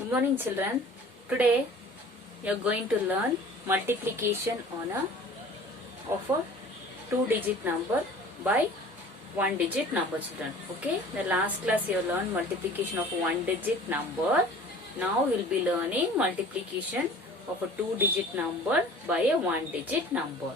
Good morning, children. Today you are going to learn multiplication of a two-digit number by one-digit number, children. Okay. The last class you learned multiplication of a one-digit number. Now we will be learning multiplication of a two-digit number by a one-digit number.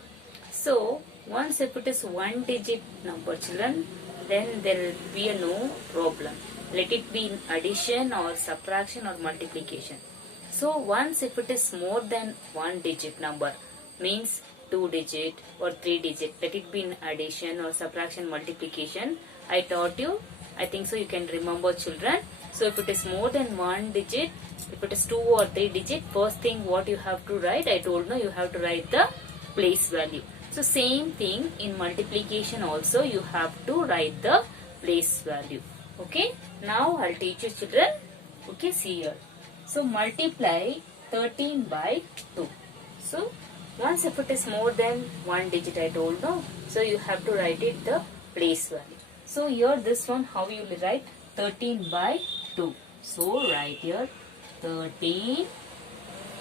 So once if it is one-digit number, children, then there will be no problem. Let it be in addition or subtraction or multiplication. So once if it is more than one digit number, means 2 digit or 3 digit, let it be in addition or subtraction, multiplication. I taught you, I think so you can remember, children. So if it is more than one digit, if it is 2 or 3 digit, first thing what you have to write, I told you have to write the place value. So same thing in multiplication also, you have to write the place value. Okay, now I'll teach you, children. Okay, see here. So multiply 13 by 2. So once if it is more than one digit, I told no. So you have to write it the place value. So here this one, how you will write 13 by 2. So write here 13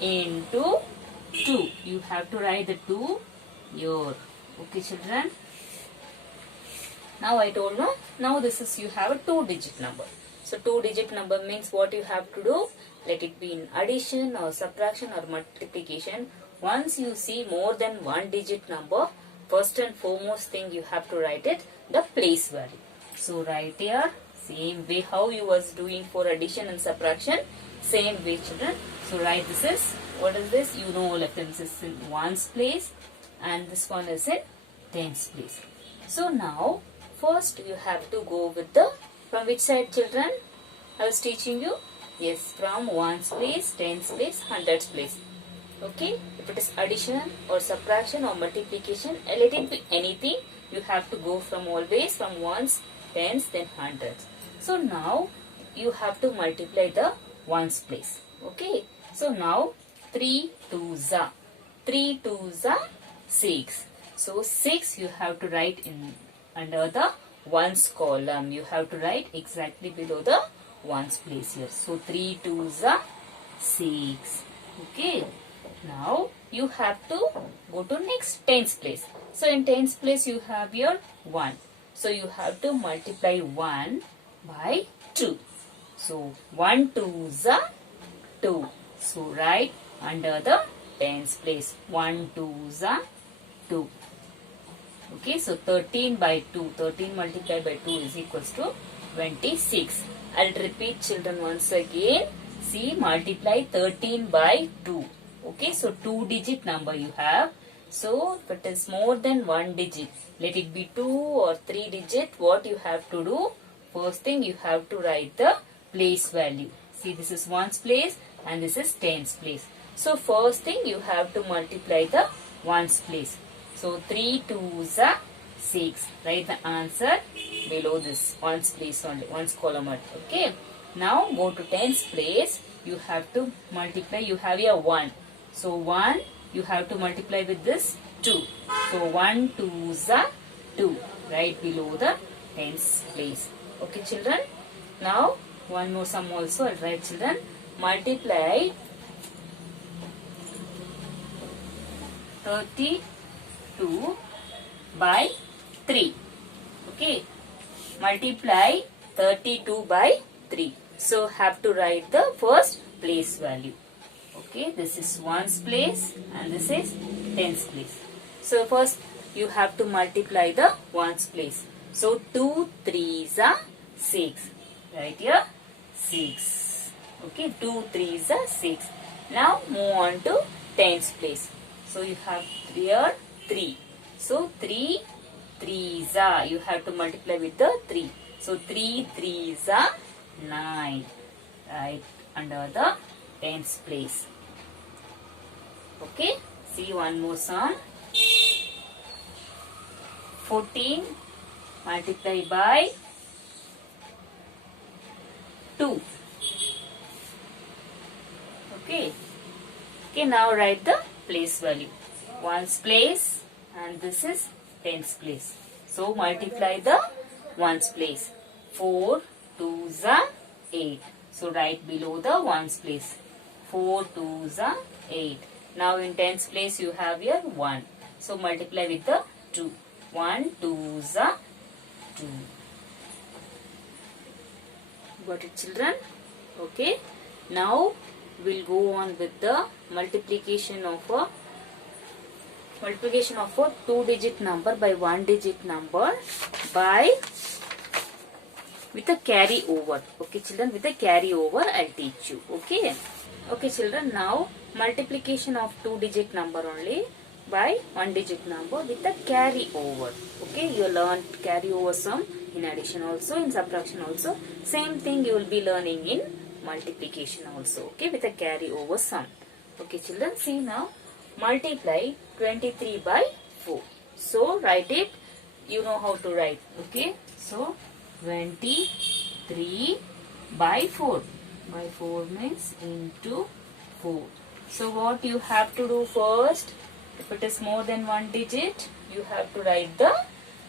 into 2. You have to write the 2 here. Okay, children. Now I told no. Now this is you have a two-digit number. So two-digit number means what you have to do. Let it be in addition or subtraction or multiplication. Once you see more than one digit number, first and foremost thing you have to write it the place value. So write here same way how you was doing for addition and subtraction. Same way, children. So write this is, what is this? You know left hand is in ones place and this one is in tens place. So now first you have to go with the, from which side, children? I was teaching you. Yes, from ones place, tens place, hundreds place. Okay, if it is addition or subtraction or multiplication, let it be anything. You have to go from always from ones, tens, then hundreds. So now you have to multiply the ones place. Okay, so now 3 2s are 3 2s are 6. So 6 you have to write in under the ones column. You have to write exactly below the ones place here. So 3 2s are 6. Okay. Now you have to go to next tens place. So in tens place you have your 1. So you have to multiply 1 by 2. So 1 2s are 2. So write under the tens place 1 2s are 2. Okay, so 13 by 2, 13 multiplied by 2 is equals to 26. I'll repeat, children, once again. See, multiply 13 by 2. Okay, so 2 digit number you have. So if it is more than 1 digit, let it be 2 or 3 digit, what you have to do? First thing you have to write the place value. See, this is ones place and this is tens place. So first thing you have to multiply the ones place. So 3 2s are 6. Write the answer below this ones place only, ones column. Okay. Now go to tens place. You have to multiply. You have here 1. So 1 you have to multiply with this 2. So 1 2s are 2. Right below the tens place. Okay, children. Now one more sum also. I'll write, children. Multiply 32 by 3. Okay. Multiply 32 by 3. So have to write the first place value. Okay. This is ones place and this is tens place. So first you have to multiply the ones place. So 2 3s are 6. Right here 6. Okay. 2 3s are 6. Now move on to tens place. So you have here 3. So 3 3s are, you have to multiply with the 3. So 3 3s are 9. Right under the tens place. Okay. See one more sum. 14 multiply by 2. Okay. Okay, now write the place value. Ones place and this is tens place. So multiply the ones place. 4 2s are 8. So write below the ones place. 4 2s are 8. Now in tens place you have here 1. So multiply with the 2. 1 2s are 2. Got it, children? Okay. Now we'll go on with the multiplication of a two-digit number by one-digit number by with a carry over. Okay, children, with a carry over I'll teach you. Okay. Okay, children. Now multiplication of two-digit number only by one-digit number with a carry over. Okay, you learned carry over sum in addition also, in subtraction also. Same thing you will be learning in multiplication also. Okay, with a carry over sum. Okay, children. See now. Multiply 23 by 4. So write it. You know how to write. Okay. So 23 by 4. By 4 means into 4. So what you have to do first, if it is more than one digit, you have to write the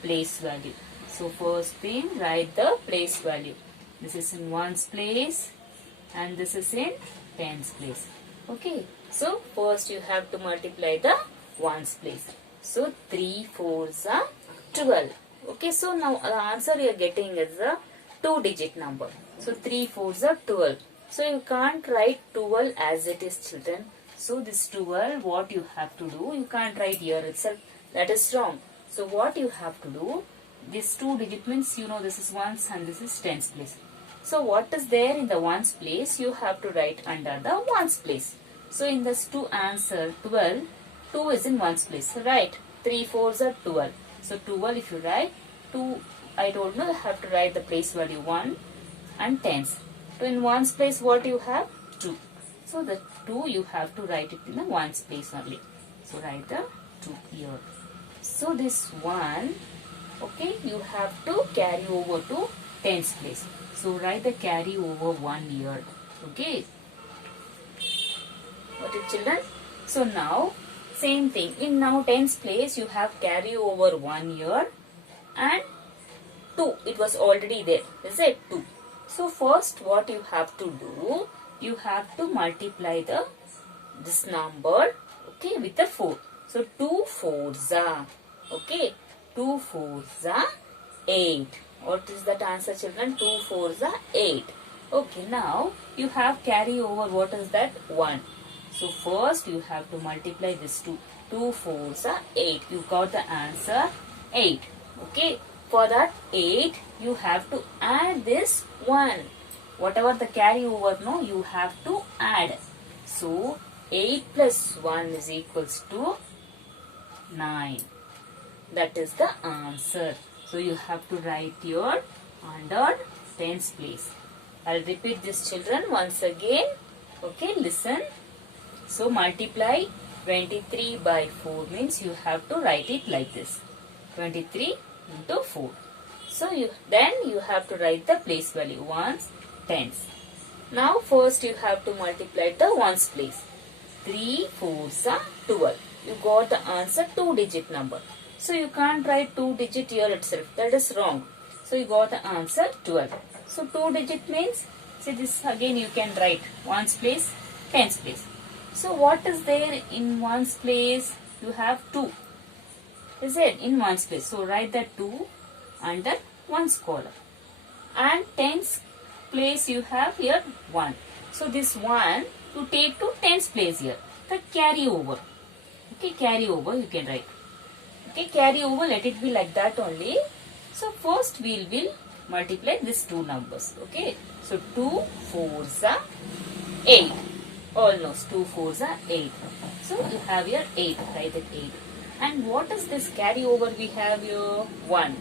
place value. So first thing, write the place value. This is in ones place and this is in tens place. Okay. So first you have to multiply the ones place. So 3 4s are 12. Okay. So now the answer you are getting is a two-digit number. So 3 4s are 12. So you can't write 12 as it is, children. So this 12, what you have to do, you can't write here itself. That is wrong. So what you have to do, this two-digit means you know this is ones and this is tens place. So what is there in the ones place, you have to write under the ones place. So in this two answer 12, 2 is in ones place. So write 3 4s are 12. So 12 if you write 2, I told you have to write the place value 1 and tens. So in ones place what you have? 2. So the 2 you have to write it in the ones place only. So write the 2 here. So this 1, okay, you have to carry over to tens place. So write the carry over 1 here. Okay. Got it, children? So now same thing. In now tens place you have carry over 1 here and 2. It was already there. Is it 2? So first what you have to do, you have to multiply this number, okay, with the 4. So 2 4s are, okay, 2 4s are 8. What is that answer, children? 2 4s are 8. Okay, now you have carry over, what is that? 1. So first you have to multiply this 2. 2 4s are 8. You got the answer 8. Okay. For that 8, you have to add this 1. Whatever the carry over, no, you have to add. So 8 plus 1 is equals to 9. That is the answer. So you have to write your under tens place. I'll repeat this, children, once again. Okay, listen. So multiply 23 by 4 means you have to write it like this. 23 into 4. So then you have to write the place value ones, tens. Now first you have to multiply the ones place. 3 4s are 12. You got the answer two-digit number. So you can't write two-digit here itself. That is wrong. So you got the answer 12. So two-digit means, see this again you can write ones place, tens place. So what is there in ones place? You have 2. Is it in ones place? So write that 2 under ones column. And tens place you have here 1. So this 1 you take to tens place here. The carry over. Okay, carry over you can write. Okay, carry over, let it be like that only. So first we will multiply these two numbers. Okay, so 2 4s are 8. Almost 2 4s are 8. So you have here 8. Write it 8. And what is this carry over we have here? 1.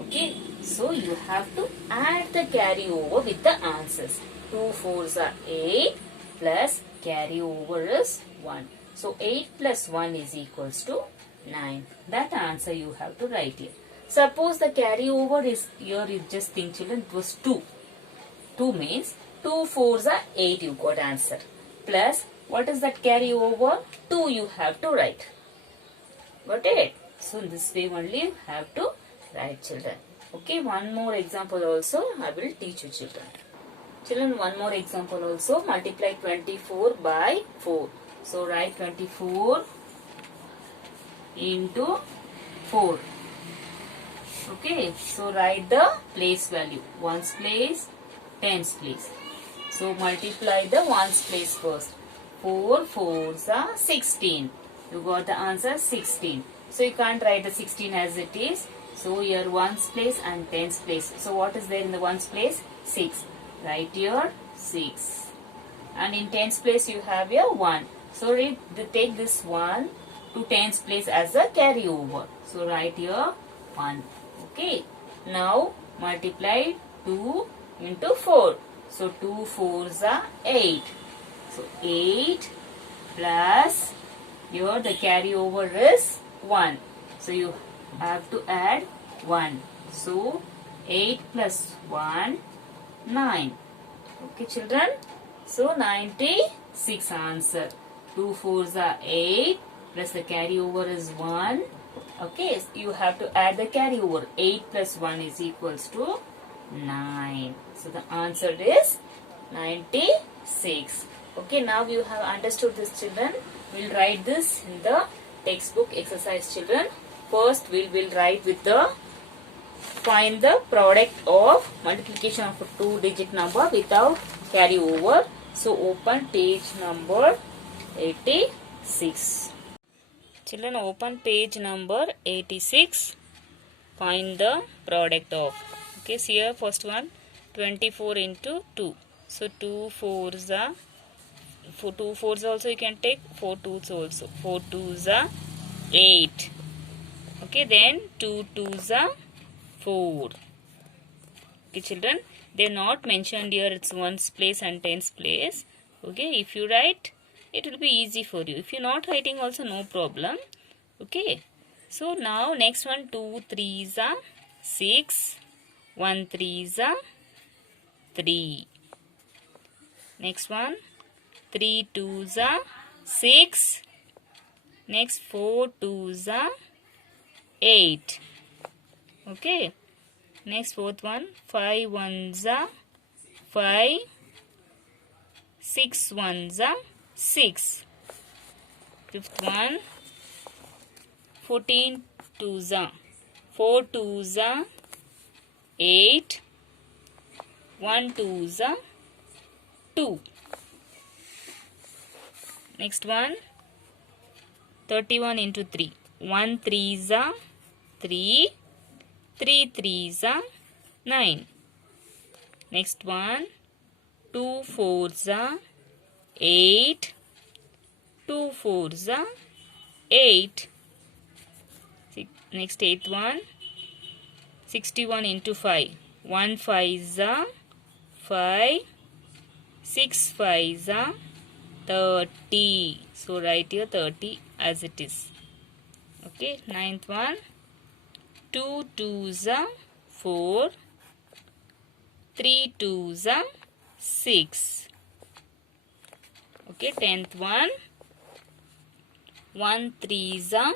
Okay, so you have to add the carry over with the answers. 2 4s are 8 plus carry over is 1. So 8 plus 1 is equals to 9. That answer you have to write here. Suppose the carry over is here, you just think, children, it was 2. 2 means 2 4s are 8, you got answer. Plus, what is that carry over? 2 you have to write. Got it? So in this way only you have to write, children. Okay, one more example also I will teach you, children. Children, one more example also. Multiply 24 by 4. So write 24 into 4. Okay, so write the place value. Ones place, tens place. So multiply the ones place first. 4 fours are 16. You got the answer 16. So you can't write the 16 as it is. So here ones place and tens place. So what is there in the ones place? 6. Write here 6. And in tens place you have here 1. So take this 1 to tens place as a carryover. So write here 1. Okay. Now multiply 2 into 4. So 2 fours are 8. So 8 plus here the carryover is 1. So you have to add 1. So 8 plus 1, 9. Okay children. So 96 answer. 2 fours are 8 plus the carryover is 1. Okay, so you have to add the carryover. 8 plus 1 is equals to 9. So the answer is 96. Okay, now you have understood this children. We'll write this in the textbook exercise children. First we will write with the find the product of multiplication of a 2-digit number without carryover. So open page number 86. Children, open page number 86. Find the product of. Okay, see here first one 24 into 2. So 2 fours are 2 fours also you can take, 4 twos also. 4 twos are 8. Okay, then 2 twos are 4. Okay children, they are not mentioned here. It's ones place and tens place. Okay, if you write, it will be easy for you. If you're not writing also, no problem. Okay, so now next one 2 threes are 6. 1 threes are 3. Next one 3 twos are 6. Next 4 twos are 8. Okay, next fourth one 5 ones are 5. 6 ones are 6. Fifth one 14 twos are 4 twos are 8. 1 twos are 2. Next one 31 into 3. 1 threes are 3. 3 threes are 9. Next one 2 fours are 8. 2 fours are 8. Next eighth one 61 into 5. 1 fives are 5. 6 fives are 30. So write here 30 as it is. Okay, ninth one 2 twos are 4. 3 twos are 6. Okay, 10th one 1 threes are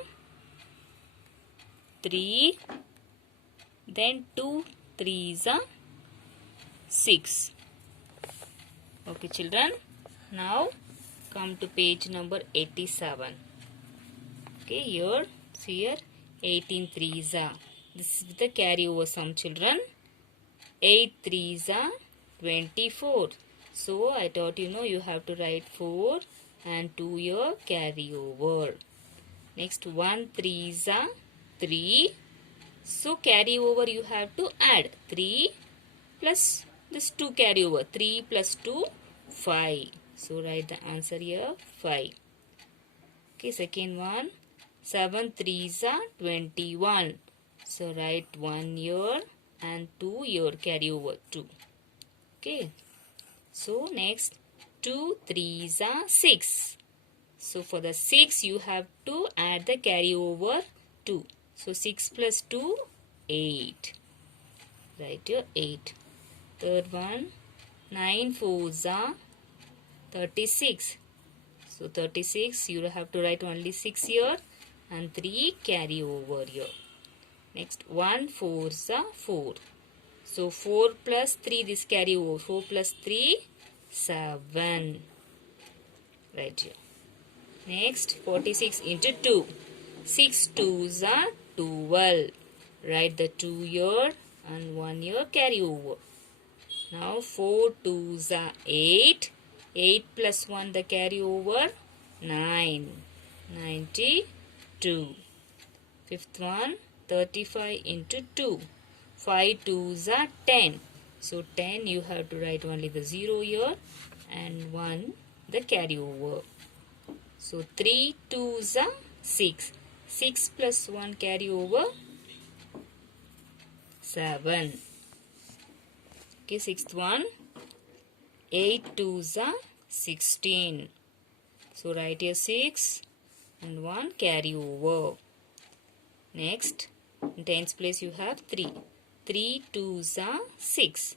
3. Then 2 threes are 6. Okay children, now come to page number 87. Okay, here see here 18 threes are. This is the carryover sum children. 8 threes are 24. So I taught you have to write 4 and 2 your carryover. Next 1 threes are 3. So carryover you have to add 3 plus this 2 carryover. 3 plus 2 5. So write the answer here 5. Okay, second one 7 threes are 21. So write 1 here and 2 here carryover 2. Okay, so next 2 threes are 6. So for the 6 you have to add the carryover 2. So 6 plus 2 8. Write here 8. Third one 9 fours are 36. So 36 you have to write only 6 here and 3 carry over here. Next 1 fours are 4. So 4 plus 3, this carry over. 4 plus 3, 7. Right here. Next, 46 into 2. 6 2s are 12. Write the 2 here and 1 here carry over. Now 4 2s are 8. 8 plus 1 the carry over 9. 92. Fifth one 35 into 2. 5 2s are 10. So 10 you have to write only the 0 here and 1 the carry over. So 3 2s are 6. 6 plus 1 carry over 7. Okay, sixth one 8 2s are 16. So write here 6 and 1 carry over. Next, in tens place you have 3. 3 2s are 6.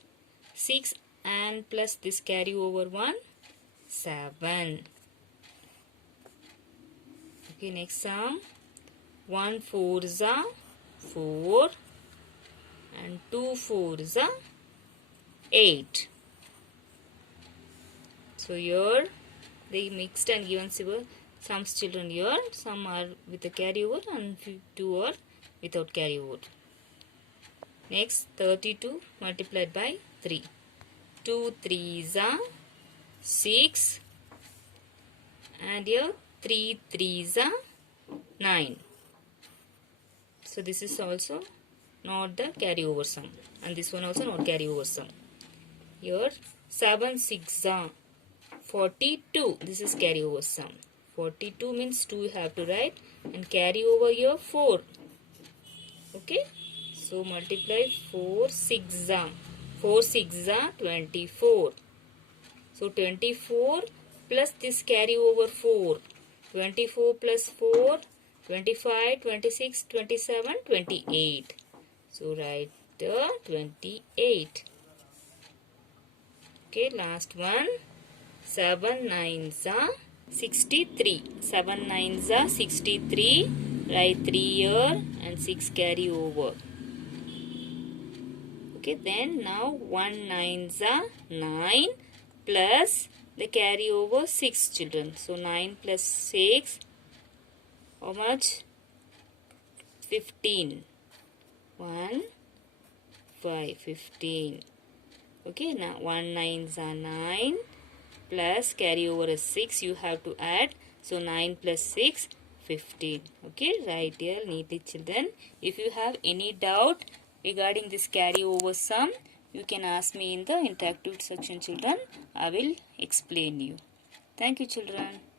6 and plus this carry over 1, 7. Okay, next sum. 1 4s are 4 and 2 4s are 8. So here they mixed and given some children here, some are with a carry over and 2 are without carry over. Next 32 multiplied by 3. 2 3s are 6 and here 3 3s are 9. So this is also not the carry over sum and this one also not carry over sum. Here 7 6 are 42. This is carry over sum. 42 means 2 you have to write and carry over here 4. Okay. So multiply 4 6 are 4 6 are 24. So 24 plus this carry over 4. 24 plus 4 25 26 27 28. So write the 28. Okay, last one. 7 9s are 63. 7 9s are 63. Write 3 here and 6 carry over. Okay, then now 1 9s are 9 plus the carry over 6 children. So 9 plus 6, how much? 15. 1 5 15. Okay, now 1 9s are 9 plus carry over is 6 you have to add. So 9 plus 6 15. Okay, write here neatly children. If you have any doubt regarding this carry over sum, you can ask me in the interactive section children. I will explain you. Thank you children.